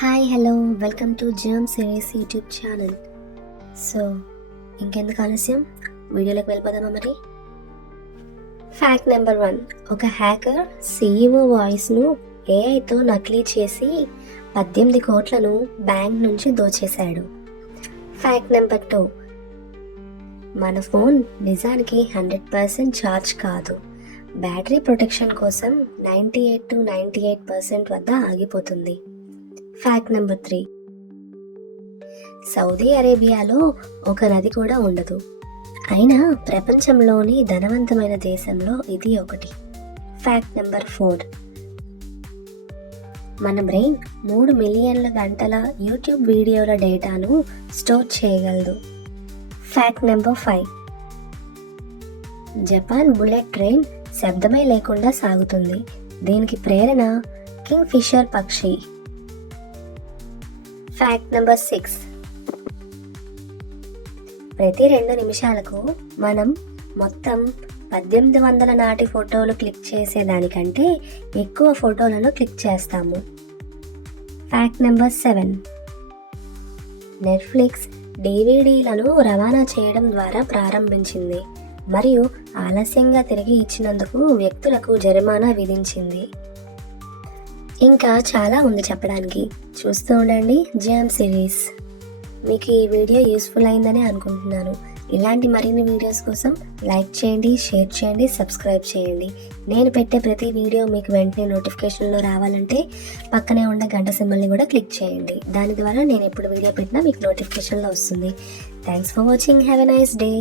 Hi hello welcome to germ series YouTube channel so ఇంకెందుకు ఆలస్యం? వీడియోలోకి వెళ్ళిపోదామా మరి? ఫ్యాక్ట్ నెంబర్ వన్ ఒక హ్యాకర్ సీఈఓ వాయిస్ను ఏఐతో నకిలీ చేసి పద్దెనిమిది కోట్లను బ్యాంక్ నుంచి దోచేశాడు. ఫ్యాక్ట్ నెంబర్ టూ మన ఫోన్ నిజానికి హండ్రెడ్ పర్సెంట్ ఛార్జ్ కాదు. బ్యాటరీ ప్రొటెక్షన్ కోసం ninety eight to ninety eight percent వద్ద ఆగిపోతుంది. Fact number three. సౌదీ అరేబియాలో ఒక నది కూడా ఉండదు. అయినా ప్రపంచంలోని ధనవంతమైన దేశంలో ఇది ఒకటి. Fact number four. మన బ్రెయిన్ మూడు మిలియన్ల గంటల యూట్యూబ్ వీడియోల డేటాను స్టోర్ చేయగలదు. Fact number five. Japan bullet train శబ్దమే లేకుండా సాగుతుంది. దీనికి ప్రేరణ కింగ్ ఫిషర్ పక్షి. ఫ్యాక్ట్ నెంబర్ సిక్స్ ప్రతి రెండు నిమిషాలకు మనం మొత్తం పద్దెనిమిది వందల నాటి ఫోటోలు క్లిక్ చేసేదానికంటే ఎక్కువ ఫోటోలను క్లిక్ చేస్తాము. ఫ్యాక్ట్ నెంబర్ సెవెన్ నెట్ఫ్లిక్స్ డివిడీలను రవాణా చేయడం ద్వారా ప్రారంభించింది మరియు ఆలస్యంగా తిరిగి ఇచ్చినందుకు వ్యక్తులకు జరిమానా విధించింది. ఇంకా చాలా ఉంది చెప్పడానికి. చూస్తూ ఉండండి జామ్ సిరీస్. మీకు ఈ వీడియో యూస్ఫుల్ అయిందని అనుకుంటున్నాను. ఇలాంటి మరిన్ని వీడియోస్ కోసం లైక్ చేయండి షేర్ చేయండి సబ్స్క్రైబ్ చేయండి. నేను పెట్టే ప్రతి వీడియో మీకు వెంటనే నోటిఫికేషన్లో రావాలంటే పక్కనే ఉన్న గంట సింబల్ని కూడా క్లిక్ చేయండి. దాని ద్వారా నేను ఎప్పుడు వీడియో పెట్టినా మీకు నోటిఫికేషన్లో వస్తుంది. Thanks for watching. Have a nice day.